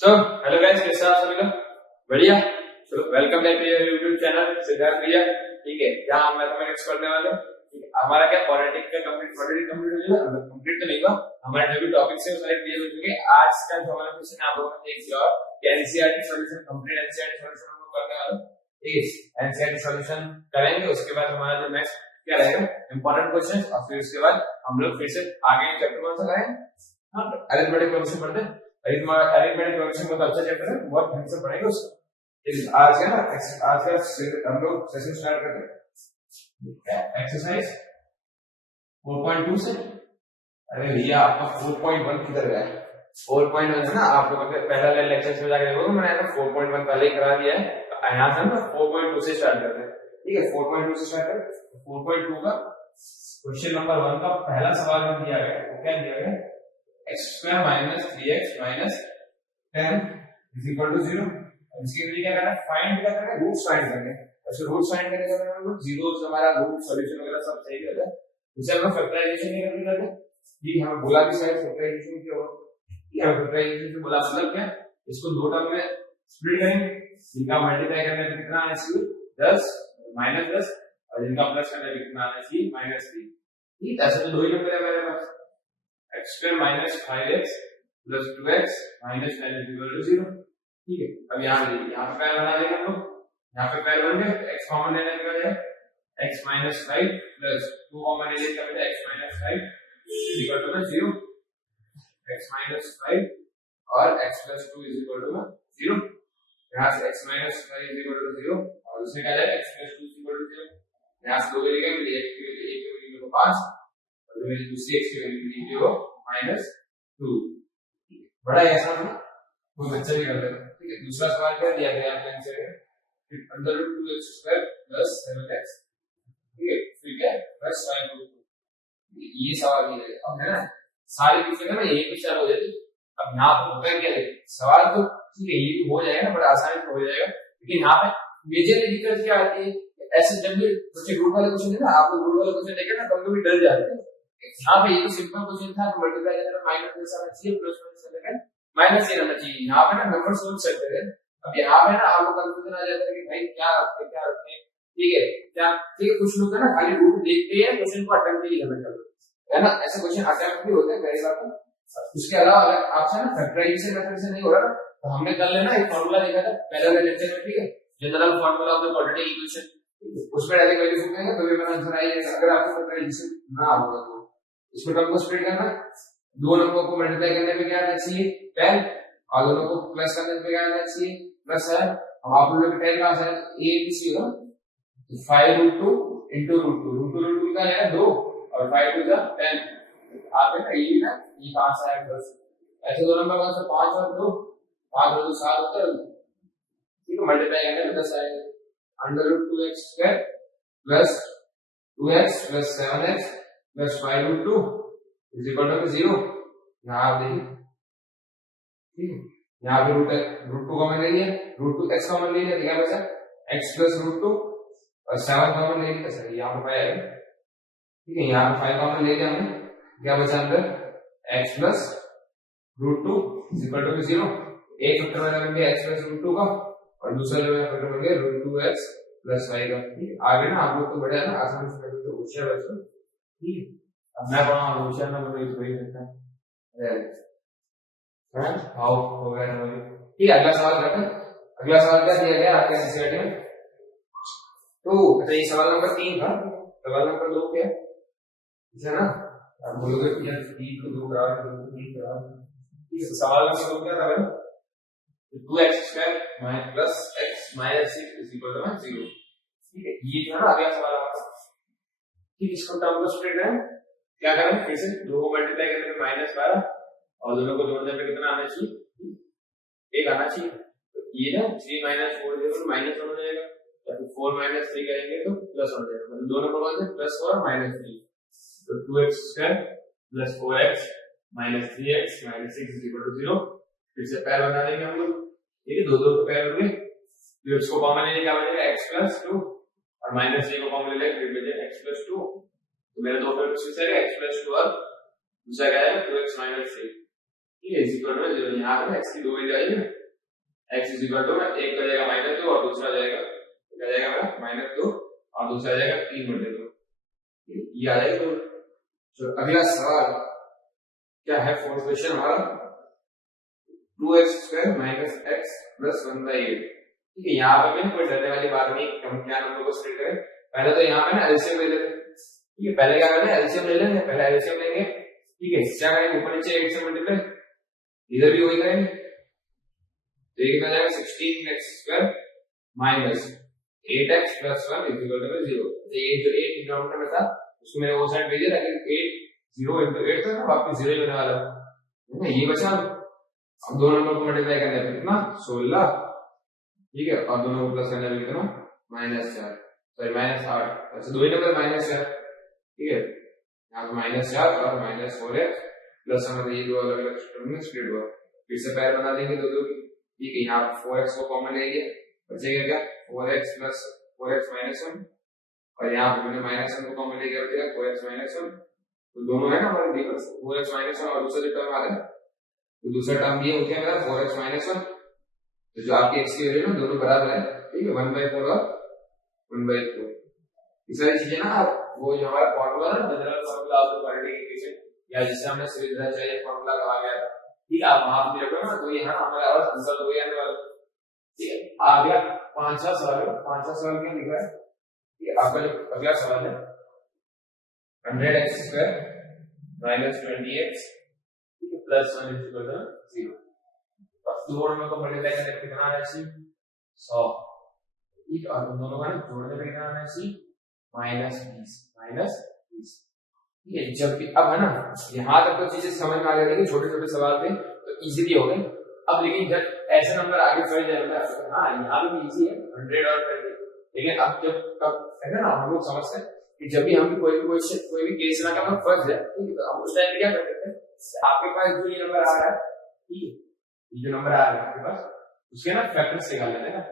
So hello guys, कैसे आप सभी लोग? बढ़िया। चलो welcome back to your YouTube channel Siddharth भैया। ठीक है, यहाँ हम मैथमेटिक्स पढ़ने वाले। ठीक है, हमारा क्या क्वाड्रेटिक का क्वाड्रेटिक कंप्लीट हो गया। कंप्लीट तो नहीं हुआ, हमारे जो भी टॉपिक्स है वो सारे क्लियर हो चुके हैं। आज का जो हमारा क्वेश्चन आप लोगों ने देख लिया कि NCERT solution complete NCERT solution हम लोग करने वाले। ठीक है, एनसीईआरटी सॉल्यूशन करेंगे, उसके बाद हमारा जो नेक्स्ट क्या रहेगा इंपॉर्टेंट क्वेश्चन, और फिर उसके बाद हम लोग फिर से आगे चैप्टर कौन सा करेंगे? हां, अरिथमेटिक प्रोग्रेशन पढ़ते हैं। अरिथमेटिक प्रोग्रेशन बहुत अच्छा चैप्टर है, बहुत ढंग से पढ़ेंगे उसको। आज का ना आज का हम लोग सेशन स्टार्ट करते हैं एक्सरसाइज 4.2 से। अरे भैया आपका 4.1 किधर गया? 4.1 है ना, आप लोगों ने पहला लेक्चर में जाकर देखोगे, मैंने 4.1 पहले ही करा दिया है। तो यहाँ से हम 4.2 से स्टार्ट करते हैं। ठीक है, 4.2 से स्टार्ट करते हैं। 4.2 का क्वेश्चन नंबर 1 का पहला सवाल जो दिया गया वो क्या दिया गया? x square minus 3x minus 10 is equal to 0। इसके लिए क्या करना है? फाइंड क्या करना है? रूट्स फाइंड करने हैं। अच्छा, रूट्स फाइंड करने का हम लोग जीरोस हमारा रूट सॉल्यूशन वगैरह सब सही रहता है। उसे हम लोग फैक्टराइजेशन नहीं करते हैं। ये हमें बोला भी शायद फैक्टराइजेशन क्या होता है। ये हमें फैक्टराइजेशन से बोला मतलब क्या? इसको दो टर्म में स्प्लिट करेंगे। इनका मल्टीप्लाई करने पे कितना आना चाहिए? 10 -10, और इनका प्लस करने पे कितना आना चाहिए? -3। ठीक, ऐसे तो दो ही नंबर है मेरे पास। x square minus 5x plus 2x minus 10 is equal to 0। ठीक है, अब यहाँ पे पैर बना देंगे हम लोग। यहाँ पे पैर बन गए, x कॉमन लेने के बजाय x minus 5 plus 2 कॉमन लेने के बजाय x minus 5 is equal to 0। x minus 5 और x plus 2 is equal to 0। यहाँ से x minus 5 is equal to 0 और उसमें क्या जाएगा? x plus 2 is equal to 0। यहाँ से दो वैल्यू मिली, एक की वैल्यू 5 और दूसरी x की वैल्यू वो -2। बड़ा आसान है, कोई बच्चा भी कर लेगा। ठीक है, दूसरा सवाल क्या दिया गया आपके आंसर है? Under root 2x² plus 7x। ठीक है, फिर क्या प्लस 5। ये सवाल ये है। अब है ना, सारी चीजें ना यही पे चालू हो जाती। अब यहाँ पर होगा क्या है सवाल, तो ठीक है ये तो हो जाएगा ना, बड़ा आसानी से हो जाएगा। लेकिन यहाँ पे मेजर दिक्कत क्या आती है? ऐसे जब भी बच्चे रूट वाले क्वेश्चन है ना, आप लोग रूट वाले क्वेश्चन देखे ना, कभी डर जाते हैं। यहाँ पे ये तो सिंपल क्वेश्चन था, मल्टीप्लाई करना माइनस प्लस आना चाहिए, प्लस माइनस करना माइनस ही रहना चाहिए। यहाँ पे ना नंबर सोच सकते हैं। अब यहाँ पे ना आप लोग कंफ्यूजन आ जाता है कि भाई क्या रखते हैं। ठीक है, क्या ठीक है, कुछ लोग है ना खाली रूट देखते हैं, क्वेश्चन को अटेम्प्ट नहीं करना चाहते है ना। ऐसे क्वेश्चन अटेम्प्ट भी होते हैं पहली बात तो। उसके अलावा अगर आपसे ना फैक्टराइजेशन मेथड से नहीं हो रहा ना, तो हमने कल लेना एक फॉर्मूला देखा था पहले वाले लेक्चर में। ठीक है, general formula of the quadratic equation, उसमें डायरेक्ट वैल्यू पूछेंगे तो भी मेरा आंसर आ जाएगा। अगर आपको फैक्टराइजेशन ना होगा तो इसको टर्म को स्प्लिट करना, दो नंबर को मल्टीप्लाई करने पे क्या आना चाहिए? 10, और दोनों को प्लस करने पे क्या आना चाहिए? प्लस 7। अब आप लोग 10 का आंसर a b c होगा, तो 5√2 into √2, √2 का है 2 और 5 2 10। आप है ना ये ना ये 5 आया 10। ऐसे दो नंबर का आंसर 5 और 2, 5 और 2 7 होता है। ठीक है, मल्टीप्लाई करने पे 10 आएगा। √2x² plus 2x plus 7x plus 5√2 is equal to 0। यहाँ आप देखिए, ठीक है, यहाँ पे √2 कॉमन ले लिया, √2x कॉमन ले लिया, तो क्या बचा? x प्लस √2 और 7 कॉमन ले लिया। सर यहाँ पे पाया है। ठीक है, यहाँ पे 5 कॉमन ले लिया हमने, क्या बचा अंदर? x plus √2 is equal to 0। एक फैक्टर बन गया x प्लस √2 का, और दूसरा जो है फैक्टर बन गया √2x प्लस 5 का। ठीक है, आगे ना आप लोग तो बड़े है ना, आसानी से तो होशियार बच्चे। ठीक है, अब मैं पढ़ा हूँ होशियार ना कोई कोई सकता है हाउ हो गया ना। ठीक है, अगला सवाल करते हैं। अगला सवाल क्या दिया गया आपके एनसीईआरटी में? तो अच्छा, ये सवाल नंबर 3 था। सवाल नंबर 2 क्या है ना? आप बोलोगे कि यार 3 को 2 करा, 2 को 3 करा। ठीक है, सवाल नंबर 2 क्या था भाई? 2x² plus x minus 6 is equal to 0। ठीक है, ये जो है ना अगला सवाल आपका। ठीक, इसको टर्म को स्प्लिट करें, क्या करें? फिर से 2 को मल्टीप्लाई करने पे -12 और दोनों को जोड़ने पे कितना आना चाहिए? 1 आना चाहिए। तो ये ना 3 - 4 जो माइनस हो जाएगा, या फिर 4 - 3 करेंगे तो प्लस हो जाएगा। मतलब दोनों को बोलते हैं +4 -3। तो 2x² plus 4x minus 3x minus 6 is equal to 0। फिर से पैर बना देंगे हम लोग। ठीक है, दो को पैर हो गए, तो इसको कॉमन लेने क्या बचेगा? x + 2 और -3 को कॉमन ले लेंगे, फिर बचेगा x + 2। तो मेरे दो फैक्टर्स किससे x + 2 और दूसरा क्या है 2x - 3। ठीक है, इज इक्वल टू 0। यहाँ पे x की 2 वैल्यू आएगी, x इज इक्वल टू एक हो जाएगा -2 और दूसरा हो जाएगा क्या जाएगा मेरा -2 और दूसरा आ जाएगा 3/2। ये आ जाएगा। तो अगला सवाल क्या है, फोर्थ क्वेश्चन हमारा 2x² - x + 1/8। ठीक है, यहाँ पे भी कोई डरने वाली बात नहीं, हम क्या नंबर को स्प्लिट करें। पहले तो यहाँ पे ना एलसीएम ले लेते हैं। ठीक है, पहले क्या करना है, एलसीएम ले लेंगे, पहले एलसीएम लेंगे। ठीक है, क्या करेंगे, ऊपर नीचे 8 से मल्टीप्लाई, इधर भी वही करेंगे। तो ये कितना जाएगा 16x² - 8x + 1 = 0। ये जो 8 डिनोमिनेटर में था उसको मैंने वो साइड भेज दिया, लेकिन 8 0 * 8 था ना, वापस 0 ही होने वाला है ना। ये बचा, अब दो नंबर को मल्टीप्लाई करने पे कितना 16। ठीक है, और दोनों को प्लस करने पे कितना -4, सॉरी -8। अच्छा, दो ही नंबर -4। ठीक है, यहाँ पे -4 और -4x प्लस हमारे ये दो अलग अलग टर्म में स्प्लिट हुआ। फिर से पैर बना देंगे दो दो की। ठीक है, यहाँ 4x को कॉमन ले लिया, बचेगा क्या 4x + 4x - 1 और यहाँ पे मैंने -1 को कॉमन ले लिया, बचेगा 4x - 1। तो दोनों है ना हमारे डिफरेंस 4x - 1 और दूसरा जो टर्म आ रहा है, तो दूसरा टर्म ये हो गया मेरा 4x - 1। तो जो आपकी x की वैल्यू ना दोनों बराबर है। ठीक है, 1/4 और 1/4। ये सारी चीजें ना आप वो जो हमारा फॉर्मूला है, जनरल फॉर्मूला आपको क्वाड्रेटिक इक्वेशन या जिससे हमने सुविधा चाहिए फॉर्मूला कहा गया है। ठीक है, आप वहां पे रखो ना, तो यहाँ हमारा आंसर हो गया वाला। ठीक है, आ गया पांचवा सवाल। पांचवा सवाल क्या लिखा है, ये आपका जो अगला सवाल है 100x² - 20x + 1 = 0। दो नंबर को मल्टीप्लाई करने पे कितना आना चाहिए 100। ठीक, और दोनों का जोड़ने पे कितना आना चाहिए -20। ठीक है, जब भी अब है ना, यहाँ तक तो चीजें समझ में आ गई, छोटे छोटे सवाल थे तो इजीली हो गए। अब लेकिन जब ऐसे नंबर आगे चढ़ जाएगा, हाँ यहाँ भी इजी है 100 और 20, लेकिन अब जब कब है ना हम लोग समझते हैं कि जब भी हम कोई भी केस ना का फर्ज है, ठीक है, तो हम उस टाइम क्या करते हैं, आपके पास जो ये नंबर आ रहा है, ठीक है, ये जो नंबर आ रहा है आपके पास, उसके ना फैक्टर्स निकाल लेते हैं ना।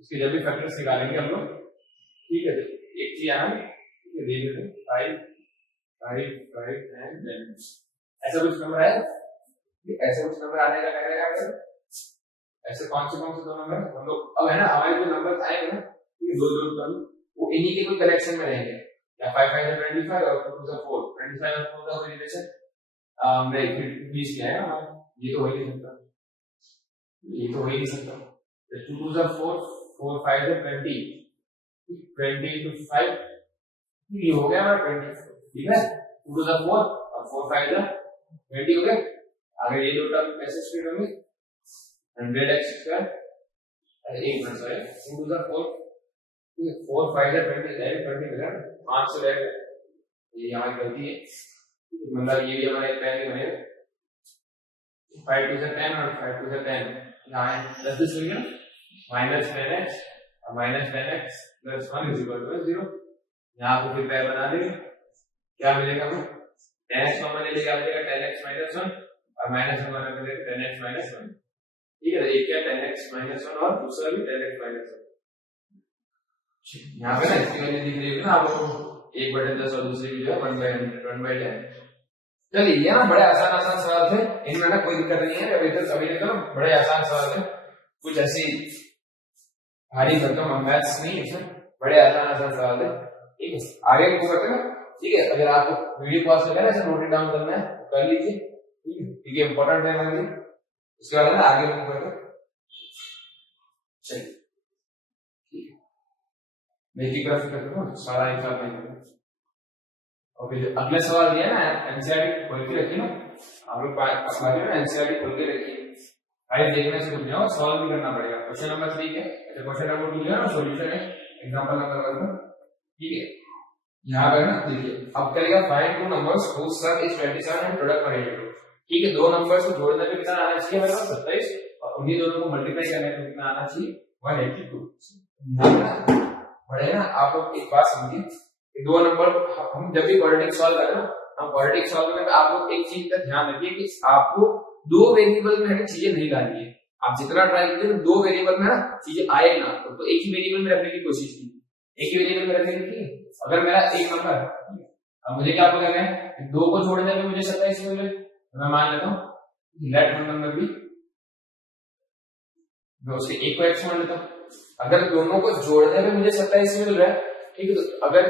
उसके जब भी फैक्टर्स निकालेंगे हम लोग, ठीक है, एक चीज आना, ठीक है, देख लेते हैं 5 and 10 ऐसा कुछ नंबर है। ऐसे कुछ नंबर आने का क्या करेगा, ऐसे कौन से दो नंबर हम लोग, अब है ना हमारे जो नंबर आएंगे ना, ये दो दो टर्म वो इन्हीं के कोई कलेक्शन में रहेंगे, या 5 5 25 और 2 2 4 25 और 4 का कोई रिलेशन नहीं, 20 क्या है हमारा, ये तो हो ही नहीं सकता, ये तो हो ही नहीं सकता। 2 2 4 4 5 20 20 × 5, ये हो गया हमारा 20। ठीक है, 2 2 4 और 4 5 20 हो गए। आगे ये दो टर्म कैसे स्प्लिट होंगे 100x², एक मिनट सॉरी 2 2 4, 4 5 20 20 5 से लेकर ये यहाँ गलती है, मतलब ये भी हमारे पहले बने 5 2 10 और 5 2 10, यहाँ 10 हो गया -10x और -10x + 1 = 0। यहाँ पे फिर पैर बना देंगे, क्या मिलेगा हमें 10x कॉमन ले लेगा, मिलेगा 10x - 1 और -1 वाला मिलेगा 10x - 1। ठीक है, एक क्या 10x - 1 और दूसरा भी 10x - 1। यहाँ पे ना इसकी वैल्यू दिख रही है ना आपको 1/10 और दूसरी भी जो है 1/10। चलिए, ये ना बड़े आसान सवाल थे, इनमें ना कोई दिक्कत नहीं है। अभी तक अभी तो बड़े आसान सवाल थे, कुछ ऐसी भारी भरकम मैथ्स नहीं है, बड़े आसान सवाल थे। ठीक है, आगे को करते हैं। ठीक है, अगर आपको वीडियो पॉज करना है, ऐसे नोट डाउन करना है कर लीजिए। ठीक है, ठीक है, इंपॉर्टेंट है हमारे लिए। उसके बाद ना आगे को करते हैं। चलिए, ठीक है, मैं एक ग्राफ करता हूँ, सारा एक साथ नहीं करना। ओके, जो अगले सवाल दिया ना एनसीईआरटी खोल के रखिए ना, आप लोग पास में एनसीईआरटी खोल के रखिए, खाली देखने से रुक जाओ, सॉल्व भी करना पड़ेगा। क्वेश्चन नंबर 3 है, अच्छा क्वेश्चन नंबर 2 जो है ना सॉल्यूशन है, एग्जांपल नंबर 1 का। ठीक है, यहाँ पर ना देखिए, अब करेगा find two numbers whose sum is 27 and product 182। ठीक है, दो नंबर्स को जोड़ने पे कितना आना चाहिए मेरे पास 27 और उन्हीं दोनों को मल्टीप्लाई करने पे कितना आना चाहिए 182। यहाँ पे बड़े ना आप लोग एक बात समझिए, दो नंबर हम जब भी क्वाड्रेटिक सॉल्व करें ना, हम क्वाड्रेटिक सॉल्व करने में आप लोग एक चीज का ध्यान रखिए कि आपको दो वेरिएबल में चीजें नहीं लानी है। आप जितना ट्राई कीजिए दो वेरिएबल में ना चीजें आए ना, तो एक ही वेरिएबल में रखने की कोशिश कीजिए, एक ही वेरिएबल में रखने की। अगर मेरा एक नंबर है, अब मुझे क्या बोला गया है, दो को जोड़ने में मुझे 27 मिले, मैं मान लेता हूँ लेट वन नंबर बी, मैं उसके एक को एक्स मान लेता हूँ। अगर दोनों को जोड़ने में मुझे 27 मिल रहा है, ठीक है, तो अगर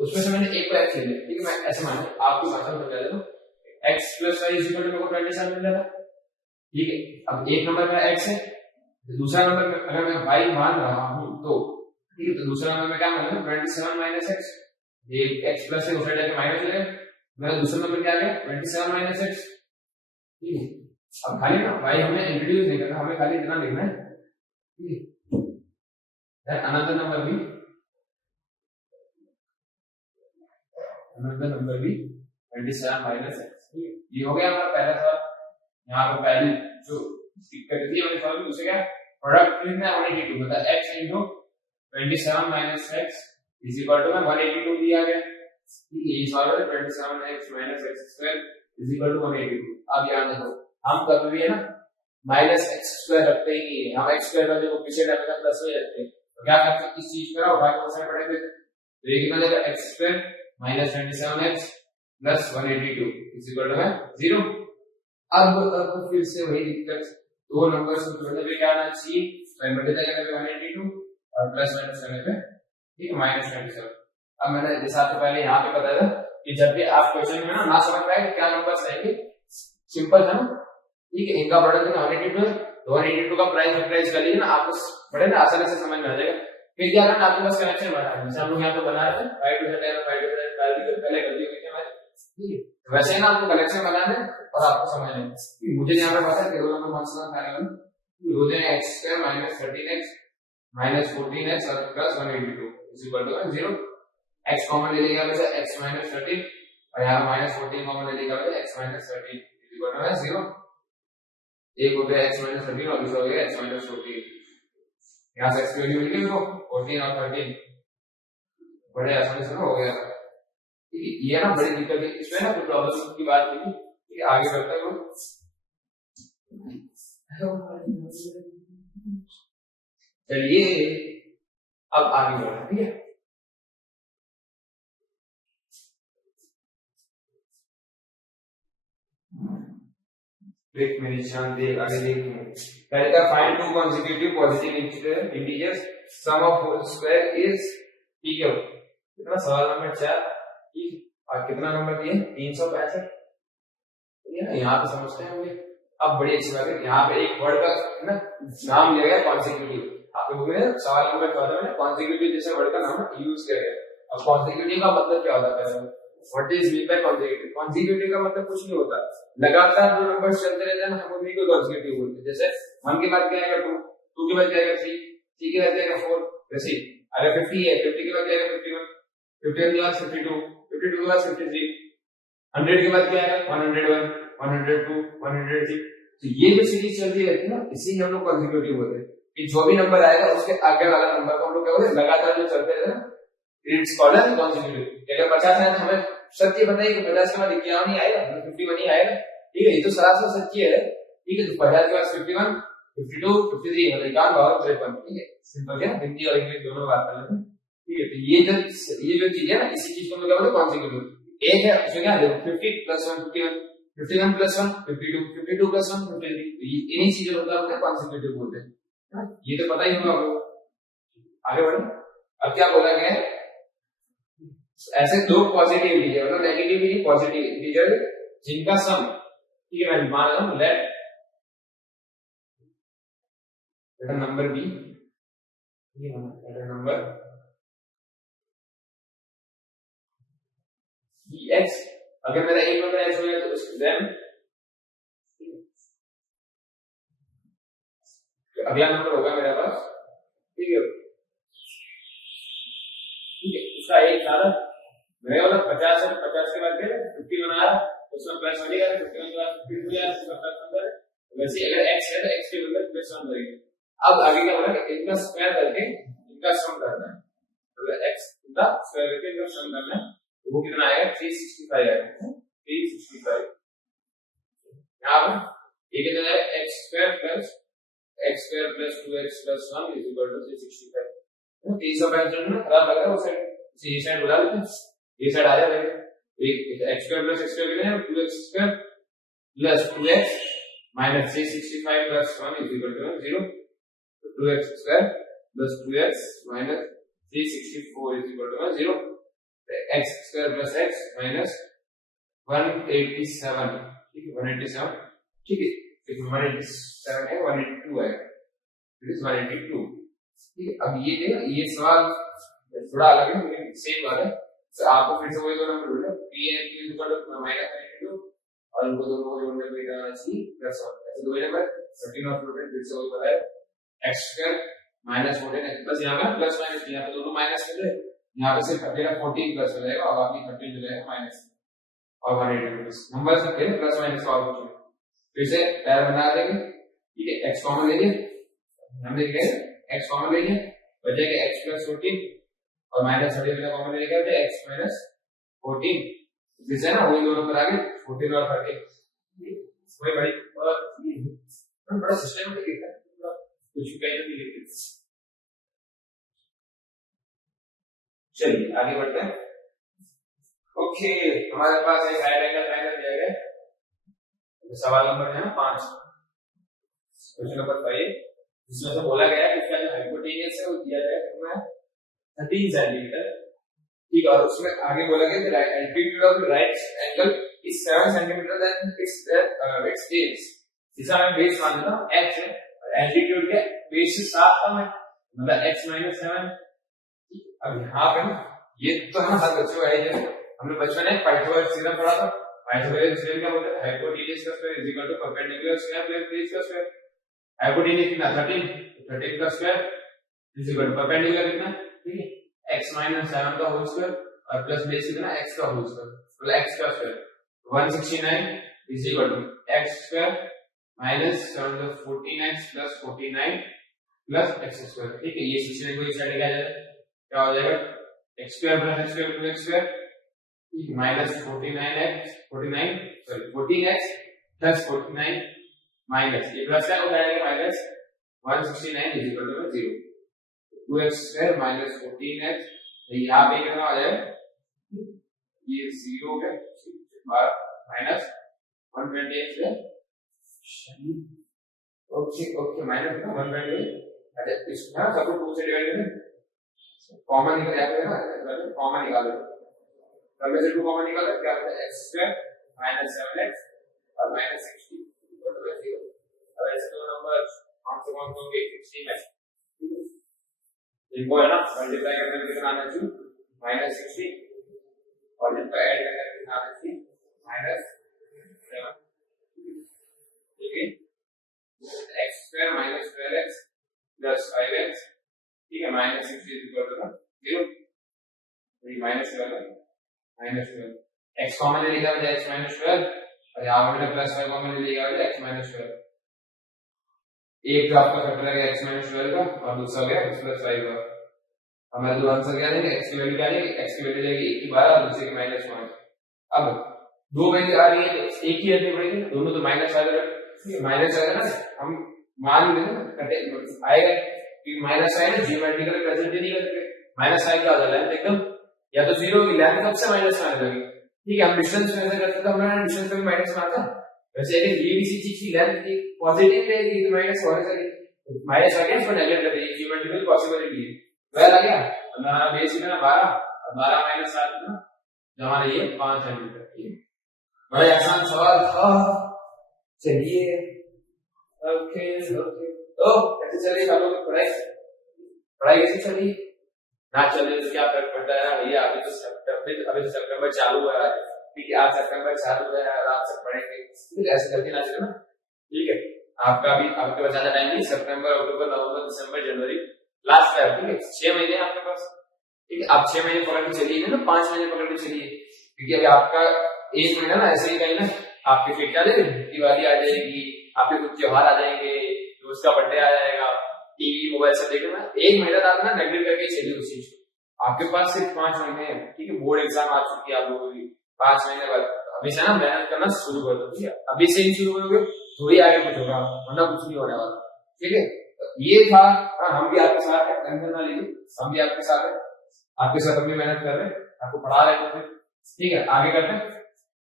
उसमें से मैंने एक को एक्स ले लिया, ठीक है, मैं ऐसे मान लूं, आपकी भाषा में समझा देता हूँ, x plus Y is equal to मेरे को 27 मिल रहा है, ठीक है। अब एक नंबर मेरा x है, दूसरा नंबर में अगर मैं y मान रहा हूँ तो, ठीक है, तो दूसरा नंबर में क्या मान लूं, 27 माइनस x, ये x प्लस है दूसरा जाके माइनस हो जाएगा, मेरा दूसरा नंबर क्या आ गया 27 माइनस x, ठीक है। अब खाली ना y हमें इंट्रोड्यूस नहीं करना, हमें खाली इतना लिखना है, ठीक है। Then another number b 27 minus x, ये हो गया हमारा पहला सवाल। यहाँ पर पहली जो दिक्कत थी हमने सॉल्व की, उसे क्या प्रोडक्ट लिखना है 182, मतलब x into 27 minus x is equal to 182 दिया गया, ठीक है। ये सॉल्व है 27x minus x square is equal to 182। अब यहाँ देखो हम कभी भी है ना माइनस एक्स स्क्वायर रखते ही नहीं है, हम एक्स स्क्वायर का देखो पीछे डालने का प्लस हो जाते हैं, तो क्या करते हैं इस चीज का y को साइड बढ़ा देते हैं, तो ये कितना देगा x square minus 27x plus 182 is equal to 0। अब फिर से वही दिक्कत, दो नंबर से जोड़ने पे क्या आना चाहिए, मल्टीप्लाई करने पे 182 और प्लस माइनस करने पे, ठीक है, माइनस 27। अब मैंने जैसा आपको पहले यहाँ पे बताया था कि जब भी आप क्वेश्चन में ना समझ पाए कि क्या नंबर्स आएंगे, सिंपल था ना, ठीक है, इनका प्रोडक्ट 182 है, तो 182 का प्राइस फैक्टराइज कर लीजिए ना, आपको बड़े ना आसानी से समझ में आ जाएगा। फिर क्या करना, आपके पास कनेक्शन बना है, जैसे हम लोग यहाँ पे बना रहे हैं 5 to 5 to पहले कर दिए थे हमारे, ठीक है, वैसे ही ना आपको कनेक्शन बनाना है और आपको समझना है कि मुझे यहाँ पे पता है टेबल नंबर कौन सा था, रोज है x square minus 13x minus 14x और plus 182 is equal to 0। x common ले लेगा वैसे x माइनस 13 और यहाँ माइनस 14 कॉमन ले लेगा वैसे x minus 13 is equal to 0। एक हो गया x माइनस 13 और दूसरा हो गया x माइनस 14, यहाँ से x की वैल्यू मिल गई मेरे को 14 और 13, बड़े आसानी से हो गया, ठीक है। ये ना बड़ी दिक्कत है इसमें ना, कुछ प्रॉब्लम की बात नहीं, ठीक है, आगे बढ़ते हैं। चलिए अब आगे बढ़ते हैं, ठीक है। एक मिनट शांत दे, आगे देखिए। पहले का find two consecutive positive integers sum of whole square is, ठीक है, कितना सवाल नंबर 4, ठीक, और कितना नंबर दिए 365, यहाँ पे समझते हैं होंगे। अब बड़ी अच्छी बात है, यहाँ पे एक वर्ड का ना नाम लिया गया कॉन्सिक्यूटिव, आपके बुक में सवाल नंबर 14 में कॉन्सिक्यूटिव जैसे वर्ड का नाम यूज किया गया। अब कॉन्सिक्यूटिव का मतलब क्या होता है, what is mean by consecutive? Consecutive का मतलब कुछ नहीं होता, लगातार जो नंबर्स चलते रहते हैं ना, हम उन्हीं को कॉन्सिक्यूटिव बोलते हैं। जैसे 1 के बाद क्या आएगा 2, 2 के बाद क्या आएगा 3, 3 के बाद क्या आएगा 4, वैसे ही अगर 50 है 50 के बाद क्या आएगा 51, 51 के बाद 52, 52 के बाद 53, 100 के बाद क्या आएगा 101, 102, 103। तो ये जो सीरीज चलती रहती है ना, इसी हम लोग कॉन्सिक्यूटिव बोलते हैं कि जो भी नंबर आएगा उसके आगे वाला नंबर को हम लोग क्या बोलते हैं, लगातार जो चलते रहते हैं, इट्स कॉल्ड एज कॉन्सिक्यूटिव। अगर 50 है तो हमें सत्य बताइए कि 50 के बाद 51 ही आएगा, 51 ही आएगा, ठीक है, ये तो सरासर सच्ची है, ठीक है। तो 50 के बाद 51, 52, 53 मतलब 51 और 53, ठीक है, सिंपल है, हिंदी और इंग्लिश दोनों बात कर लेते हैं, ठीक है। तो ये जो चीज है ना, इसी चीज को हम क्या बोलते हैं कॉन्सिक्यूटिव। एक है इसमें क्या देखो 50 प्लस 1 51, 51 प्लस 1 52, 52 प्लस 1 53, तो ये इन्हीं चीजों को हम कॉन्सिक्यूटिव बोलते हैं, ये तो पता ही होगा आपको। आगे बढ़ो, अब क्या बोला गया है, ऐसे दो पॉजिटिव इंटीजर मतलब नेगेटिव नहीं पॉजिटिव इंटीजर जिनका सम, ठीक है, मैं मान रहा हूं लेट नंबर बी, ये नंबर x, अगर मेरा एक नंबर x हो गया तो देन अगला नंबर होगा मेरे पास, ठीक है, ठीक है, उसका एक सारा मेरे वाला 50 है, 50 के बाद क्या 50 बना रहा, उसमें प्लस हो जाएगा, 51 के बाद 50 हो जाएगा, उसका प्लस नंबर है, वैसे अगर x है तो x के बदले प्लस 1 करेंगे। अब आगे क्या बोला कि इनका स्क्वायर करके इनका सम करना है, मतलब x का स्क्वायर करके इनका सम करना है, तो वो कितना आएगा 365 आएगा, 365। यहां पर ये कितना है x square plus 2x plus 1 is equal to 365। 365 ना खराब लग रहा है, उसे ये साइड बुला लेते हैं, ये साइड आ जाएगा, एक x square plus x square कितना है 2x square plus 2x minus 365 plus 1 is equal to 0, 2x square plus 2x minus 364 is equal to 0, x square plus x minus 187, ठीक है 187, ठीक है 187 है 182 है, इट इज 182, ठीक है। अब ये देखो ये सवाल थोड़ा अलग है लेकिन सेम बात है, तो आपको फिर से वही दोनों नंबर ढूंढना, p and q equal to minus 182 और उनको दोनों को जोड़ने पे क्या आना चाहिए प्लस 1, ऐसे दो नंबर 13 और 14 फिर से वही बताया, x स्क्वायर माइनस 14 प्लस यहाँ पे प्लस माइनस, यहाँ पे दोनों माइनस कर रहे, यहाँ पे सिर्फ अपने 14 प्लस हो जाएगा और बाकी 13 हो जाएगा माइनस और 182 नंबर से फिर प्लस माइनस का ऑप्शन फिर से पैर बना देंगे, ठीक है x कॉमन ले लिए, हमने लिखा है x कॉमन ले लिए, बचेगा x प्लस 14 और माइनस 30 का कॉमन लेके आते x माइनस 14, फिर से ना वही दोनों पर आगे 14 और 30, वही बड़ी और बड़ा सिस्टमेटिक है, कुछ कहीं नहीं लिखते। चलिए आगे बढ़ते हैं। ओके हमारे पास एक राइट एंगल ट्रायंगल दिया गया है, सवाल नंबर है 5, क्वेश्चन नंबर 5, जिसमें से बोला गया है कि इसका जो हाइपोटेन्यूस है वो दिया गया है 13 सेंटीमीटर, ठीक, और उसमें आगे बोला गया कि altitude of right angle is 7 centimetre then it's base, इसका मैं बेस मान लेता हूं x है और एल्टीट्यूड के बेस से 7 कम है मतलब x - 7। अब यहाँ पे ये तो हम हर बच्चों का है, हमने बचपन में पाइथागोरस थ्योरम पढ़ा था, पाइथागोरस थ्योरम क्या बोलता है, हाइपोटेन्यूस का square is equal to perpendicular square plus base का स्क्वायर, हाइपोटेन्यूस कितना 13, 13 का square is equal to perpendicular कितना, ठीक है x - 7 का होल स्क्वायर और प्लस बेस कितना x का होल स्क्वायर मतलब x का square 169 is equal to x square minus 14x plus 49 plus x square, ठीक है। ये 69 को इस साइड क्या जाएगा, क्या हो जाएगा x square plus x square plus x square, ठीक माइनस 14x प्लस 49 माइनस ये प्लस क्या हो जाएगा minus 169 is equal to 0, 2x square minus 14x, यहाँ पे कितना हो जाएगा ये 0 है माइनस 128 है, ओके ओके माइनस 128, अच्छा इसको सब 2 से डिवाइड करें, कॉमन निकल जाता है ना, कॉमन निकालो, तब में से 2 कॉमन निकालो क्या होता है x स्क्वायर माइनस 7x और माइनस 60 इक्वल टू 0। अब ऐसे दो नंबर कौन से होंगे 16 में, इनको है ना मल्टीप्लाई करके कितना आना चाहिए माइनस 60 और इनको ऐड करके कितना आना चाहिए माइनस 7, ठीक है x square minus 12x plus 5x, ठीक है माइनस 60 इज इक्वल टू 0, ये माइनस 12 x कॉमन ले लिया जाए x - 12 और यहां मैंने प्लस 5 कॉमन ले लिया जाए x - 12, एक तो आपका फैक्टर है x - 12 का और दूसरा हो गया x + 5 का, हमारे दो आंसर क्या देंगे x की वैल्यू क्या देंगे, x की वैल्यू जाएगी 1 की 12 और दूसरे की -5, अब दो वैल्यू आ रही है एक ही रखनी पड़ेगी, दोनों तो माइनस आ रहा है, माइनस आएगा ना, हम मान लेते हैं कटे आएगा कि माइनस आए ना जियोमेट्रिकली प्रेजेंट ही नहीं करते, माइनस आए क्या हो जाएगा एकदम या तो 0 की लेंथ कब से माइनस में आने लगी, ठीक है हम डिस्टेंस में ऐसा करते तो हमने डिस्टेंस में माइनस में आता, वैसे अगर ये किसी चीज की लेंथ एक पॉजिटिव रहेगी तो माइनस होने से माइनस आ गया इसको नेगेटिव कर देंगे, जियोमेट्रिकल पॉसिबिलिटी है, वेल आ गया हमारा बेस कितना 12 और 12 - 7 कितना जो हमारा ये 5 सेंटीमीटर, ठीक है बड़ा आसान सवाल था। चलिए ओके ओके तो कैसे चलिए हम लोग पढ़ाई कैसे चली ना चले तो क्या फर्क पड़ता है भैया, अभी तो सितंबर चालू हुआ है, ठीक है आज सितंबर चालू है और आप सब पढ़ेंगे, ऐसे करके ना चले ना, ठीक है आपका भी आपके पास ज्यादा टाइम नहीं, सितंबर अक्टूबर नवंबर दिसंबर जनवरी लास्ट है, ठीक है 6 महीने आपके पास, ठीक है आप 6 महीने पकड़ के चलिए ना 5 महीने पकड़ के चलिए, क्योंकि अभी आपका 1 महीना ना ऐसे ही कहीं ना आपके फिर क्या दिवाली आ जाएगी, आपके कुछ त्योहार आ जाएंगे, दोस्त का बर्थडे आ जाएगा, टीवी मोबाइल सब देखना, 1 महीना तो आप ना नेगलेक्ट करके चलिए उस चीज को, आपके पास सिर्फ 5 महीने हैं, ठीक है बोर्ड एग्जाम आ चुकी है आप लोगों की 5 महीने बाद, अभी से ना मेहनत करना शुरू कर दो, ठीक है अभी से ही शुरू करोगे थोड़ी आगे कुछ होगा वरना कुछ नहीं होने वाला, ठीक है ये था हम भी आपके साथ है, टेंशन ना लीजिए हम भी आपके साथ है, आपके साथ अपनी मेहनत कर रहे हैं, आपको पढ़ा रहे हैं, ठीक है आगे करते हैं,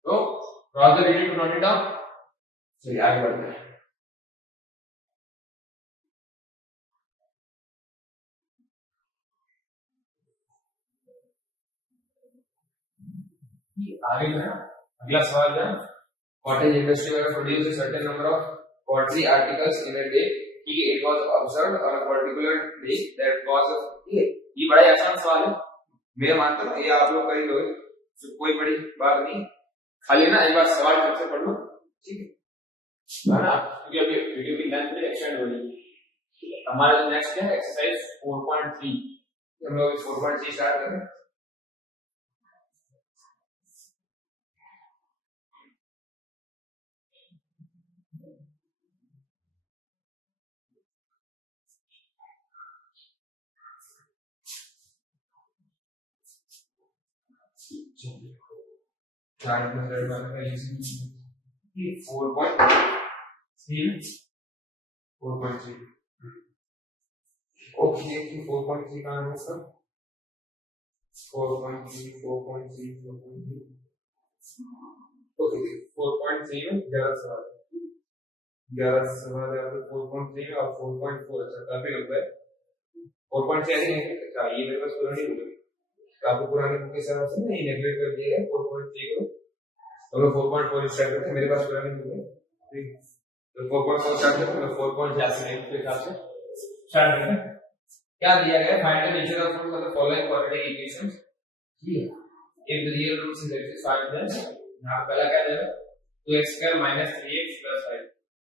तो cross the reading to note it down, चलिए आगे बढ़ते हैं। आगे जो है अगला सवाल जो है कॉटेज इंडस्ट्री वगैरह produce a certain number of pottery articles in a day ठीक है it was observed on a particular day that cause of ठीक है ये बड़ा ही आसान सवाल है मैं मानता हूँ ये आप लोग कर ही लोगे तो कोई बड़ी बात नहीं खाली ना एक बार सवाल फिर से पढ़ लो ठीक है ना क्योंकि अभी वीडियो की लेंथ भी एक्सटेंड हो रही है हमारा जो नेक्स्ट है एक्सरसाइज 4.3 हम लोग 4.3 स्टार्ट करें चार्ट में रेड वाला का ये 4.3 ओके 4.3 का है सर 4.3 ओके 4.3 में 11 सवाल है आपको 4.3 में और 4.4 अच्छा काफी लंबा है 4.3 नहीं है अच्छा ये मेरे पास पूरा नहीं होगा आपको पुराने बुक के हिसाब से नहीं नेगलेक्ट कर दिया है 4.3 को तो 4.4 स्टार्ट करते हैं मेरे पास पुराने बुक है ठीक तो 4.4 स्टार्ट करते हैं 4.86 के हिसाब से स्टार्ट करते हैं क्या दिया गया है find the nature of roots of the following quadratic equations ठीक है if the real roots is satisfied then यहां पहला क्या देगा 2x square minus 3x plus 5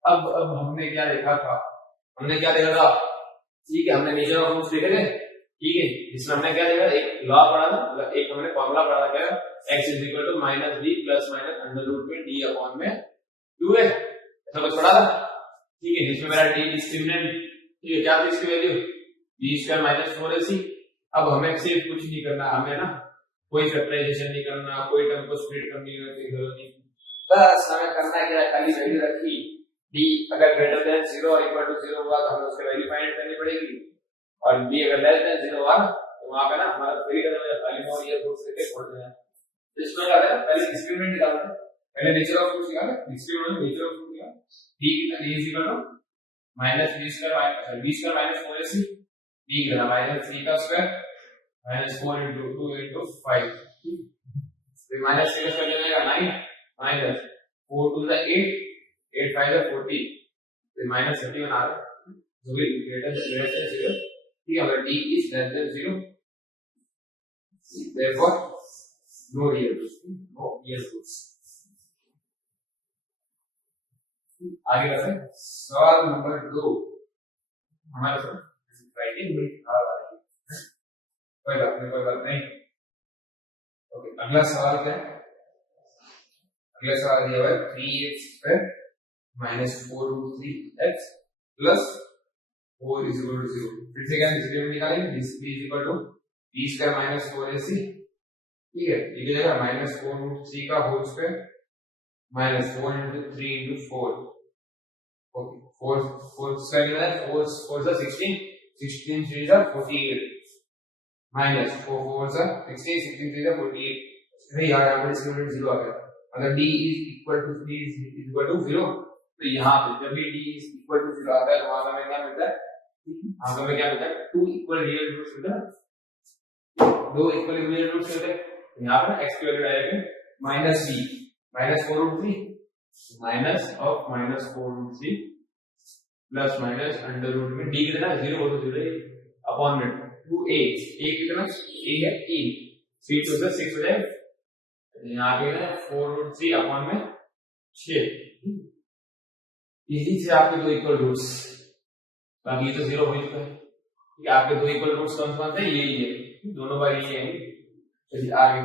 अब हमने क्या देखा था ठीक है हमने नेचर ऑफ रूट्स देखे थे ठीक है इसमें हमने क्या देखा एक लॉ पढ़ा था एक हमने फार्मूला पढ़ा था x = -b ± अंडर रूट में d अपॉन में 2 है ऐसा कुछ पढ़ा था ठीक है जिसमें मेरा d डिस्क्रिमिनेंट ठीक है क्या थी इसकी वैल्यू b² - 4ac अब हमें सिर्फ कुछ नहीं करना हमें ना कोई फैक्टराइजेशन नहीं करना कोई टर्म को स्प्लिट करनी नहीं बस हमें करना है क्या खाली वैल्यू रखी d अगर ग्रेटर देन 0 और इक्वल टू 0 हुआ तो हमें उसकी वैल्यू फाइंड करनी पड़ेगी और b अगर लेस देन 0 हुआ तो वहां पे ना हमारा फ्री करने में खाली और ये रूट से खोल देना है इसमें क्या है पहले डिस्क्रिमिनेंट निकालते हैं पहले नेचर ऑफ रूट्स निकालें डिस्क्रिमिनेंट नेचर ऑफ रूट निकाल d कितना d = -b² - 4ac b कितना -3² -4 * 2 * 5 तो माइनस 3 का कितना आएगा 9 माइनस 4 2 * 8 8 5 = 40 तो -31 आ रहा है जो भी ग्रेटर देन 0 ठीक है अगर d is less than 0 therefore no real roots आगे बढ़ते हैं सवाल नंबर 2 हमारे साथ राइटिंग में कोई बात नहीं ओके अगला सवाल क्या है अगला सवाल ये है 3x² - 4√3x plus 4 = 0 फिर से क्या डिस्क्रिमिनेंट निकालेंगे b = b² - 4ac ठीक है ये क्या जाएगा -4√3 का होल स्क्वायर -4 * 3 * 4 ओके 4 स्क्वायर कितना है 4 * 16 16 3 = 48 माइनस 4 4 सा 16 16 3 सा 48 नहीं यार यहाँ पर डिस्क्रिमिनेंट 0 आ गया अगर d = 0 तो यहाँ पे जब भी d = 0 आता है तो वहां हमें क्या मिलता है यहाँ पे क्या मिलता है 2 इक्वल रियल रूट्स मिलता है 2 इक्वल रियल रूट्स मिलते हैं यहाँ पर x की वैल्यू आएगी -b -4√3 minus of -4√3 plus minus under root में d कितना 0 हो तो 0 अपॉन में 2a a कितना a है 3 3 to 6 हो जाएगा यहाँ पे ना 4√3 अपॉन में 6 इसी से आपके दो इक्वल रूट्स बाकी तो 0 हो चुका है ठीक है आपके दो इक्वल रूट्स कौन से यही है दोनों बार यही है चलिए आगे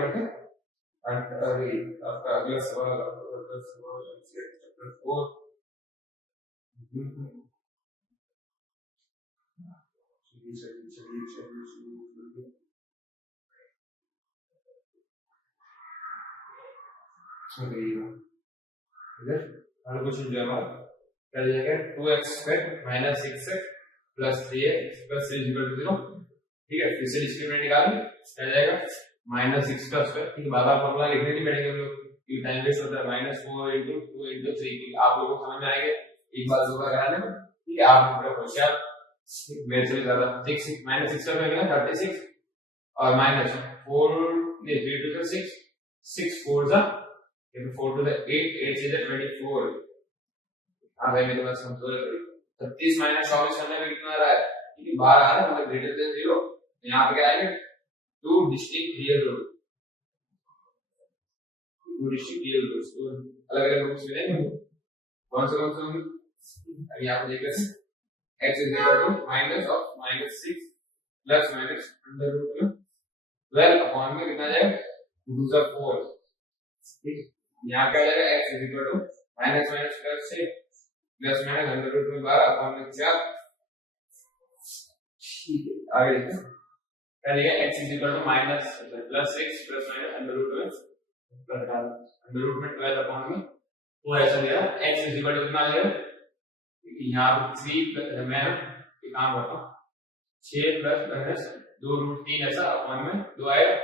बढ़ते हैं अरे आपका अगला सवाल चैप्टर 4 इधर हर क्वेश्चन जो हमारा क्या जाएगा 2x² - 6x plus 3x plus 3 = 0 ठीक है फिर से डिस्क्रिमिनेंट निकालें क्या जाएगा -6 का स्क्वायर ठीक है बार बार फॉर्मूला लिखने नहीं पड़ेंगे हम लोग ये टाइम वेस्ट होता है -4 * 2 * 3 आप लोगों को समझ में आएगा एक बार दो बार कराने में ठीक है आप पूरा होशियार मेरे से ज्यादा 6 - 6 का क्या 36 और -4 ये 3 to the 6, 6 4 जा, ये 4 to the 8, 8 से 24। हाँ भाई मेरे पास कंट्रोल करो। 36 माइनस 24 करने में कितना आ रहा है? क्योंकि बाहर आ रहा है मतलब ग्रेटर देन 0। यहाँ पे क्या आएगा? 2 distinct real root, 2 distinct real roots, तो अलग-अलग रूट्स मिलेंगे। कौन से होंगे? अभी यहाँ पे देख रहे हैं x is equal to minus of minus 6 plus minus under root में 12 अपॉन में कितना जाएगा? 2 to the 4। ठीक है, यहाँ क्या जाएगा? x is equal to minus minus plus 6 plus minus under root में 12 अपॉन में 4। ठीक है, आगे देखते हैं क्या लिखा? x is equal to minus plus 6 plus minus under root में under root में 12 अपॉन में वो ऐसा लिया। x is equal to कितना लिया? यहाँ पे 3 मैं एक काम करता हूँ, 6 प्लस माइनस 2 रूट 3 ऐसा अपॉन में 2 आएगा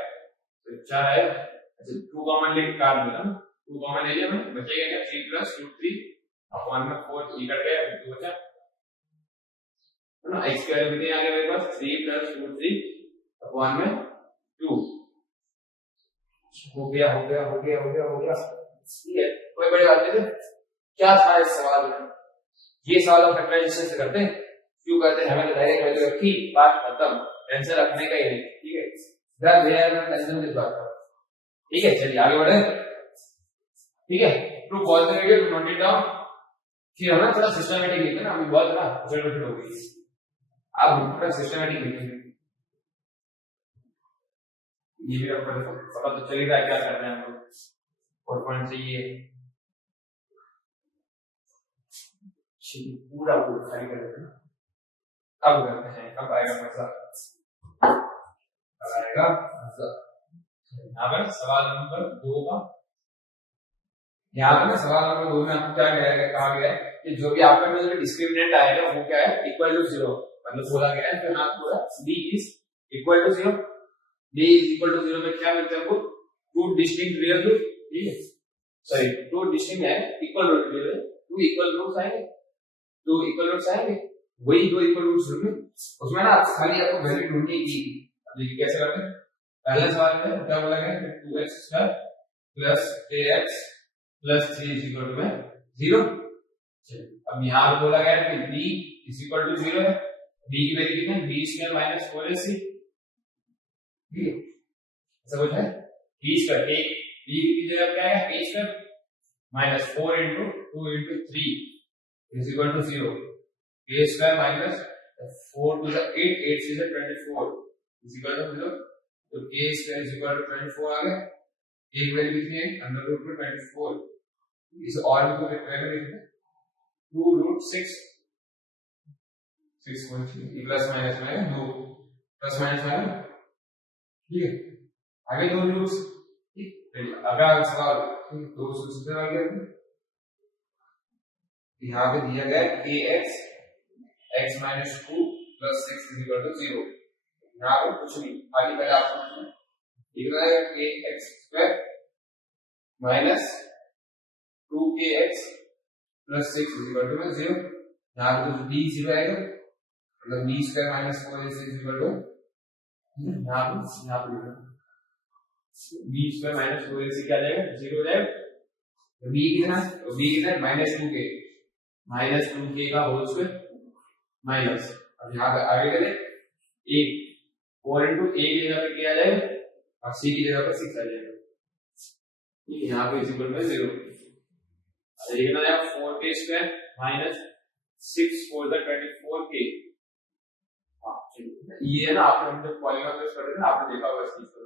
तो 4 आएगा। अच्छा 2 कॉमन लेके काट देता हूँ, 2 कॉमन ले लिया मैं, बचेगा क्या? 3 प्लस रूट 3 अपॉन में 4 ये कट गया, 2 बचा है ना। x की वैल्यू कितनी आ गई मेरे पास? 3 प्लस रूट 3 अपॉन में 2। हो गया हो गया हो गया हो गया हो गया। ठीक है, कोई बड़ी बात नहीं। क्या था इस सवाल में? ये सवाल हम फैक्टराइजेशन से करते हैं। क्यों करते हैं? हमें डायरेक्ट वैल्यू रखी, बात खत्म, टेंशन रखने का ही नहीं। ठीक है, दैट वे आर टेंशन किस बात का। ठीक है, चलिए आगे बढ़े। ठीक है, ट्रू फॉल्स देंगे तो नोट इट डाउन। फिर हमें थोड़ा सिस्टमैटिक लिखना है, अभी बहुत ना उछल-उछल हो गई। अब थोड़ा सिस्टमैटिक लिखेंगे। ये भी आपको पता तो चल ही रहा है क्या कर रहे हैं हम लोग, और पॉइंट चाहिए पूरा पूरा खाली कर देते हैं। अब करते हैं, कब आएगा मजा? कब आएगा मजा? यहाँ पर सवाल नंबर 2 का, यहाँ पर सवाल नंबर 2 में आपको क्या कहा गया है कि जो भी आपका में जो डिस्क्रिमिनेंट आएगा वो क्या है? Equal to 0। मतलब बोला गया है फिर आपको बोला d is equal to 0। d is equal to 0 में क्या मिलता है? वो 2 डिस्टिंक्ट रियल रूट। ठीक है, सॉरी 2 डिस्टिंक्ट है इक्वल रूट, 2 इक्वल रूट्स आएंगे, 2 इक्वल रूट्स आएंगे, वही 2 इक्वल रूट्स होंगे। उसमें ना खाली आपको वैल्यू ढूंढनी की। अब देखिए कैसे करते हैं। पहला सवाल में क्या बोला गया? 2x² plus ax plus 3 is equal to 0। चलिए अब यहाँ पे बोला गया है कि b इज इक्वल टू 0 है। b की वैल्यू कितनी है? b² minus 4ac। ठीक है, समझ है? b² एक b की जगह क्या है? a² minus 4 into 2 into 3 is equal to 0. a square minus 4 to the 8, 8 से 24 is equal to 0. तो a square is equal to 24 आ गया। a की वैल्यू कितनी है? अंडर रूट में 24। इसे और भी तो वैल्यू लिखते हैं 2 रूट 6 6.3 प्लस माइनस में 2 प्लस माइनस में। ठीक है, आगे 2 रूट्स। ठीक, अगला सवाल 2 सूत्र आ गया। यहाँ पे दिया गया ax x minus 2 plus 6 is equal to 0। यहाँ पे कुछ नहीं, खाली पहले आपको लिखना है ax square minus 2ax plus 6 is equal to 0। यहाँ पे तो d 0 आएगा, मतलब b square minus 4ac is equal to यहाँ पे लिखना b स्क्वायर माइनस 4ac क्या जाएगा? 0 हो जाएगा। b कितना है? b कितना है? माइनस 2k, माइनस 2k का होल स्क्वायर माइनस। अब यहाँ पे आगे करें 1 4 into a की जगह पे क्या आ जाएगा और c की जगह पे 6 आ जाएगा। ठीक है, यहाँ पे इज इक्वल टू 0। अच्छा ये कितना आएगा? 4k square minus 6 4 the 24k। ये है ना, आपने हम जब पॉलीनोमियल्स कर रहे थे ना, आपने देखा होगा इस चीज को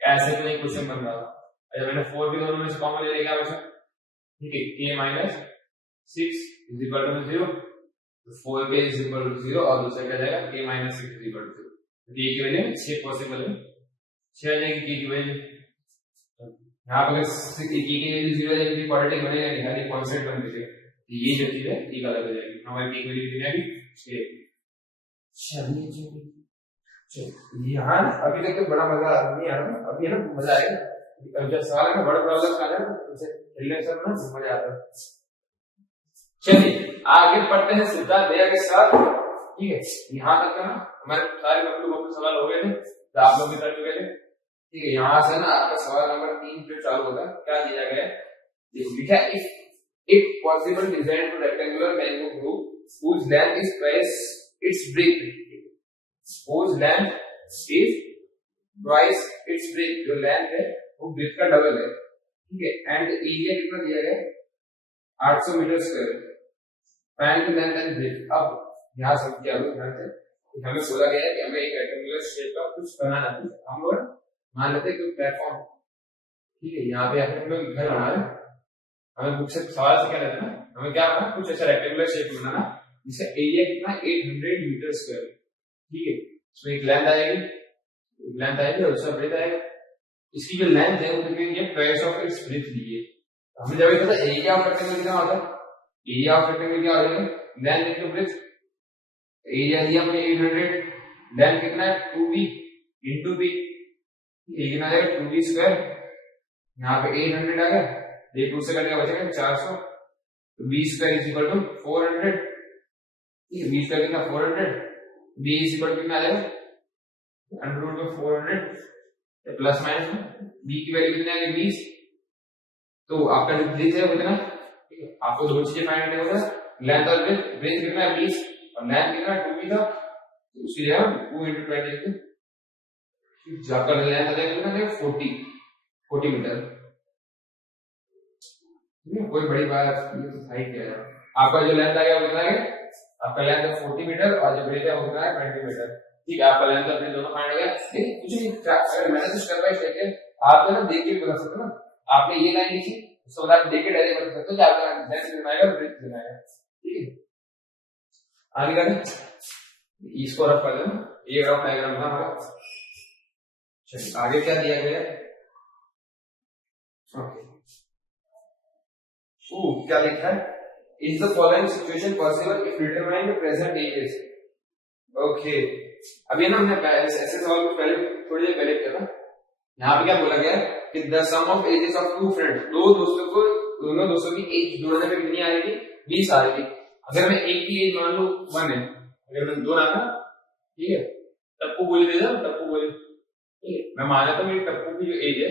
ऐसे तो नहीं क्वेश्चन बन रहा था। अच्छा मैंने 4 के दोनों में से कॉमन ले लिया बच्चा। ठीक है, k minus 6 is equal to 0, तो 4k इज इक्वल टू 0 और दूसरा क्या जाएगा? k minus 6 is equal to 0। तो k की वैल्यू 6 पॉसिबल है, 6 आ जाएगी k की वैल्यू। यहाँ पर k की वैल्यू 0 आ जाएगी, क्वाड्रेटिक बनेगा नहीं, हर एक कांस्टेंट बन जाएगा। तो ये जो चीज है ये गलत हो जाएगी। हमारी k की वैल्यू कितनी आएगी? 6। चलिए यहाँ अभी तक तो बड़ा मजा नहीं आ रहा, अभी है ना मजा आएगा। जब सवाल है ना बड़ा प्रॉब्लम आ जाए उसे खेलने से ना मजा आता है। चलिए आगे पढ़ते हैं सिद्धांत भैया के साथ। ठीक है, यहाँ तक का ना हमारे सारे बच्चों को सवाल हो गए थे, तो आप लोग भी कर चुके थे। ठीक है, यहाँ से ना आपका सवाल नंबर 3 जो चालू होगा, क्या दिया गया है, देखो लिखा है if possible design to rectangular mango group whose length is twice its breadth, whose length is twice its breadth, जो लेंथ है वो ब्रेथ का डबल है, ठीक है, एंड एरिया कितना दिया गया है 800 meter square, find the length and breadth. अब यहाँ सब क्या होगा ध्यान से, हमें बोला गया है कि हमें एक रेक्टेंगुलर शेप का कुछ बनाना है, हम लोग मान लेते हैं कोई प्लेटफॉर्म, ठीक है, यहाँ पे हम लोग घर बना रहे हैं, हमें बुक से सवाल से क्या लेना है, हमें क्या करना, कुछ ऐसा रेक्टेंगुलर शेप बनाना जिसका एरिया कितना 800 मीटर स्क्वायर, ठीक है, इसमें एक लेंथ आएगी और दूसरा ब्रेथ आएगा, इसकी जो लेंथ है वो कितनी है ट्वाइस ऑफ इट्स ब्रेथ ली है। हमें जब पता एरिया ऑफ रेक्टेंगल कितना होता है, एरिया ऑफ रेक्टेंगल क्या होगा लेंथ इनटू ब्रेथ, एरिया दिया अपने 800, लेंथ कितना है 2b इनटू b, ये कितना आ जाएगा 2b स्क्वायर, यहाँ पे 800 आ गया, ये 2 से कटेगा बचेगा 400, तो b square is equal to 400, ठीक है, b स्क्वायर कितना 400, b इज इक्वल टू कितना आ जाएगा अंडर रूट में 400 प्लस माइनस में b की वैल्यू कितनी आ गई 20, तो आपका जो ब्रेथ है वो कितना, ठीक है, आपको दो चीजें फाइंड करनी होगा, लेंथ और ब्रेथ, ब्रेथ कितना है 20 और लेंथ कितना 2b था, तो उसकी जगह 2 into 20 लिखते, जो आपका लेंथ आ जाएगा कितना 40 मीटर, कोई बड़ी बात ये तो था ही क्या है, आपका जो लेंथ आ गया वो कितना है, आपका लेंथ है 40 मीटर और जो ब्रेथ है वो कितना है 20 मीटर, ठीक है, आपका लेंथ और ब्रेथ दोनों फाइंड हो गया, लेकिन कुछ नहीं, अगर मैंने कुछ करवाई है आप तो ना देख के बता सकते हो ना, आपने ये लाइन लिखी उसके बाद आप देख के डायरेक्ट बता सकते हो कि आपका लेंथ कितना आएगा ब्रेथ कितना आएगा, ठीक है, आगे का इसको रफ कर देना, ये रफ डायग्राम था हमारा, चलिए आगे क्या दिया गया है, ओके क्या लिखा है, is the following situation possible if determine the present ages, okay, अभी ना हमने ऐसे सवाल को पहले थोड़ी देर पहले किया था, यहाँ पे क्या बोला गया है कि the sum of ages of two friends, दोनों दोस्तों की एज जोड़ने पे कितनी आएगी 20 आएगी, अगर मैं एक की एज मान लू 1 है, अगर मैं 2 रखा, ठीक है, टप्पू बोली दे दो, टप्पू बोली, ठीक है, मैं मान लेता हूँ मेरी टप्पू की जो एज है,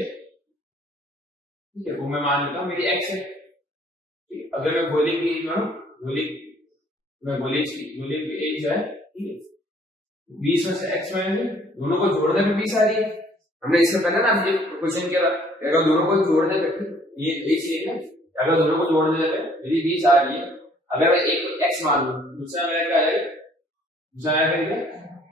ठीक है, वो मैं मान लेता हूँ मेरी x है, ठीक है, अगर मैं गोली की एज मानू, गोली की एज है, ठीक है, 20 में से x मानेंगे, दोनों को जोड़ने पे 20 आ रही है, हमने इससे पहले ना ये क्वेश्चन किया था, अगर दोनों को जोड़ने पे, ये एक चीज है, अगर दोनों को जोड़ने पे मेरी 20 आ रही है, अगर मैं एक को x मान लूं, दूसरा मेरा क्या है, दूसरा मेरा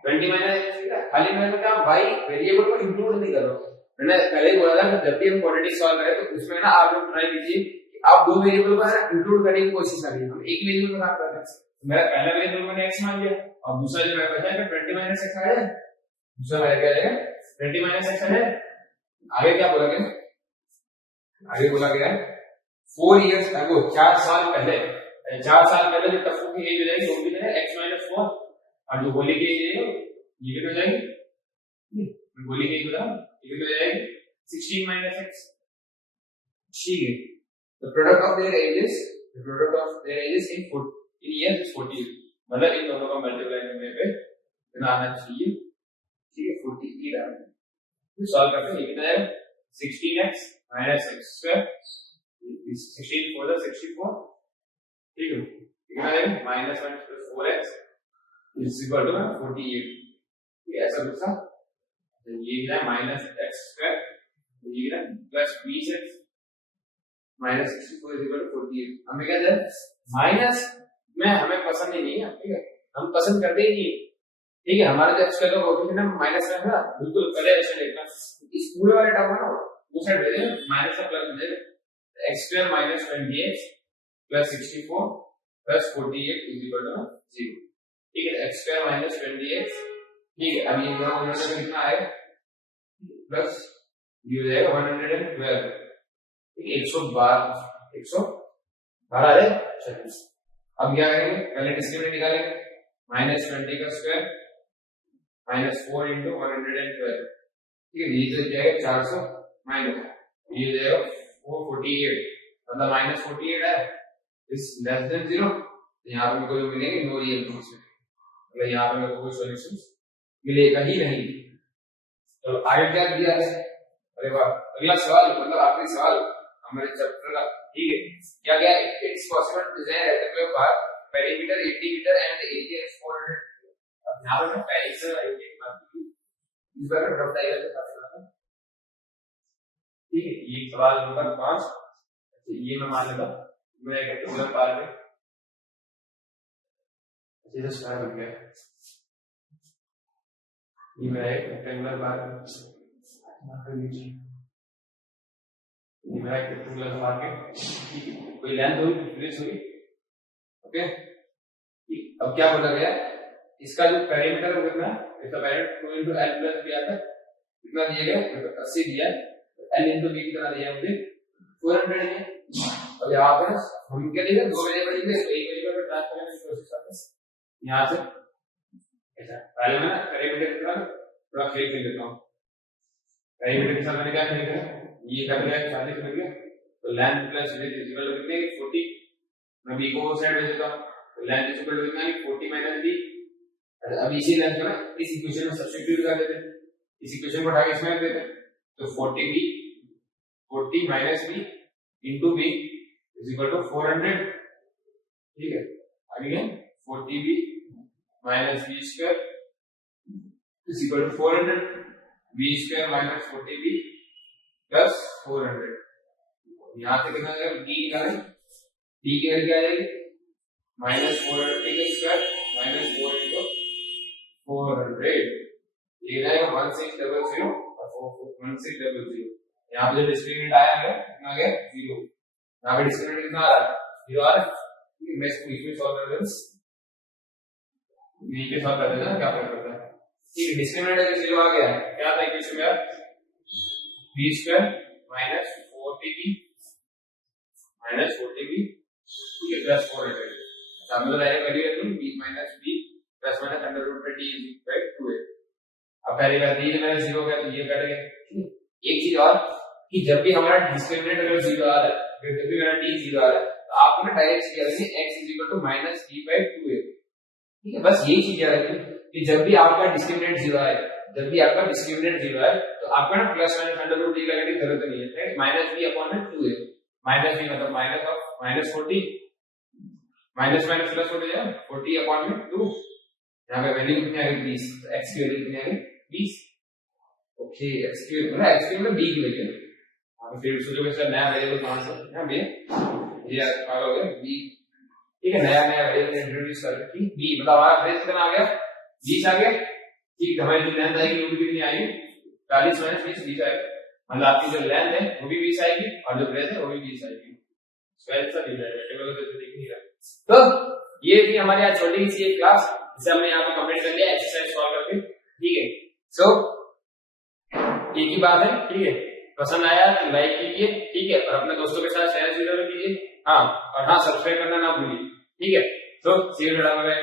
20 माइनस x, खाली मैं क्या y वेरिएबल को इंक्लूड नहीं कर रहा हूं, मैंने पहले ही बोला था कि जब भी हम क्वाड्रेटिक सॉल्व करें तो उसमें ना आप लोग ट्राई कीजिए कि आप दो वेरिएबल को इंक्लूड करने की कोशिश करिए, हम एक वेरिएबल को ना करते हैं, मेरा पहला वेरिएबल मैंने x मान लिया और दूसरा जो मेरा बचा है 20 माइनस x आया, दूसरा मेरा क्या आएगा 20 माइनस x है, आगे क्या बोला गया, आगे बोला गया 4 इयर्स अगो, 4 साल पहले जो टप्पू की एज हो जाएगी वो भी है x माइनस 4, और जो गोली की एज है ये कितनी हो जाएगी, गोली की एज बता, ये कितनी हो जाएगी 16 माइनस x, ठीक है, the product of their ages in years is 40, मतलब इन दोनों का मल्टीप्लाई करने पे कितना आना चाहिए, ठीक है 48 आना चाहिए, फिर सॉल्व करते हैं, ये कितना है 16x minus x square, 16 4 64, ठीक है, कितना है minus 1 plus 4x is equal to 48, ठीक है, ऐसा दूसरा, ये कितना है minus x square, ये कितना plus 20x minus 64 is equal to 48, हमें क्या है माइनस में हमें पसंद ही नहीं है, ठीक है, हम पसंद करते ही नहीं, ठीक है, हमारा जो x का कोएफिशिएंट है माइनस में है, बिल्कुल पहले ऐसे लिखना, इस पूरे वाले टर्म है ना वो साइड दे देंगे, माइनस का प्लस दे देंगे, x square minus 20x plus 64 plus 48 is equal to 0, ठीक है, x स्क्वायर minus 20x, ठीक है, अब ये दोनों मिलने में कितना आएगा प्लस ये हो जाएगा 112, ठीक है, 112 आ रहे, चलिए अब क्या करेंगे, पहले डिस्क्रिमिनेंट निकालेंगे, माइनस 20 का स्क्वायर माइनस 4 इंटू 112, ठीक है, ये तो जाएगा 400 माइनस ये जाएगा 448, मतलब माइनस 48 है, इस लेस देन 0, यहाँ पे मेरे को मिलेंगे नो रियल टर्म्स, मतलब यहाँ पे मेरे को कोई सॉल्यूशन मिलेगा ही नहीं, तो आगे क्या दिया है, अरे वाह, अगला सवाल मतलब आखिरी सवाल हमारे चैप्टर का, ठीक है। क्या क्या it's possible to design rectangular bar perimeter 80 meter and area is 400। अब यहां पे पेरीमीटर एरिया की बात की, इस बार रफ डायग्राम के साथ करना, ठीक है। ये सवाल नंबर 5, ये मैं मान लेता मैं एक रेक्टेंगुलर बार में ये तो स्क्वायर बन गया, ये मेरा एक रेक्टेंगुलर बार ये मेरा एक रेक्टेंगुलर बार के, ठीक है। कोई लेंथ हुई, ब्रिज हुई, ओके। अब क्या बोला गया, इसका जो पेरीमीटर है कितना, इसका perimeter 2 into l plus b आता है, कितना दिया गया 80 दिया है, l into b कितना दिया है मुझे 400 है। अब यहाँ पर हम क्या देंगे, दो वेरिएबल देंगे, एक वेरिएबल पर ट्रांसफर करने की कोशिश करते हैं यहाँ से ऐसा। पहले मैं पेरीमीटर कितना थोड़ा खेल खेल लेता हूँ, पेरीमीटर के साथ मैंने क्या खेल किया, ये कर दिया 40 मिल गया, तो length plus width is equal to कितने 40, मैं b को वो साइड भेज देता हूँ, तो लेंथ इज इक्वल टू कितना 40 माइनस b। अब इसी लेंथ को ना इस इक्वेशन में सब्स्टिट्यूट कर देते हैं, इस इक्वेशन को उठा के इसमें रख देते हैं, तो 40 minus b into b is equal to 400, ठीक है। आगे 40b minus b square is equal to 400, b square minus 40b plus 400। यहां से कितना आएगा, d निकालें, d की वैल्यू क्या आ जाएगी माइनस 400 का स्क्वायर माइनस 4 into 400, ये जाएगा 1600 और 1600। यहाँ पे जो डिस्क्रिमिनेंट आया है कितना आ गया 0, यहाँ पे डिस्क्रिमिनेंट कितना आ रहा है 0 आ रहा है। मैं इसको इसमें सॉल्व कर देता हूं, यहीं पे सॉल्व कर देता क्या फर्क पड़ता है, ठीक है। डिस्क्रिमिनेंट अगर 0 आ गया, क्या था इक्वेशन में यार, b square minus 40b minus 40b, ठीक है, प्लस 400। सामने लाया वैल्यू है तुम b minus b plus minus under root पे d is equal to 2a। अब पहली बार d मेरा 0 का तो ये कट गया, ठीक है। एक चीज और कि जब भी हमारा डिस्क्रिमिनेंट अगर 0 आ रहा है, फिर जब भी मेरा d 0 आ रहा है, तो आपको ना डायरेक्ट क्या करेंगे x is equal to minus b by 2a, ठीक है। बस यही चीज याद रखिए कि जब भी आपका डिस्क्रिमिनेंट 0 आए, जब भी आपका डिस्क्रिमिनेंट 0 आए, तो आपको ना plus minus under root d लगाने की जरूरत नहीं है, माइनस b अपॉन में 2a, माइनस b मतलब minus of minus 40 minus minus plus हो जाएगा 40 अपॉन में 2, यहाँ पे वैल्यू कितनी आ गई 20, तो x की वैल्यू कितनी आ गई 20, ओके। x की मतलब x की मतलब b की वैल्यू, आप फिर सोचोगे सर नया वेरिएबल कौन सा, यहाँ b ये आ गया b, ठीक है। नया वेरिएबल इंट्रोड्यूस कर रखी b, मतलब हमारा बेस कितना आ गया 20 आ गया, ठीक। हमारी जो लेंथ आएगी वो भी कितनी आएगी 40 माइनस 20 20 आएगी, मतलब आपकी जो लेंथ है वो भी 20 आएगी और जो ब्रेथ है वो भी 20 आएगी, स्क्वायर सा मिल जाएगा, टेबल पे तो दिख नहीं रहा। तो ये थी हमारी आज छोटी सी एक क्लास, जिसे हमने यहाँ पे कंप्लीट कर लिया एक्सरसाइज सॉल्व करके, ठीक है। सो एक ही बात है, ठीक है, पसंद आया तो लाइक कीजिए, ठीक है, और अपने दोस्तों के साथ शेयर जरूर कीजिए, हाँ, और हाँ सब्सक्राइब करना ना भूलिए, ठीक है। सो सी यू, बाय।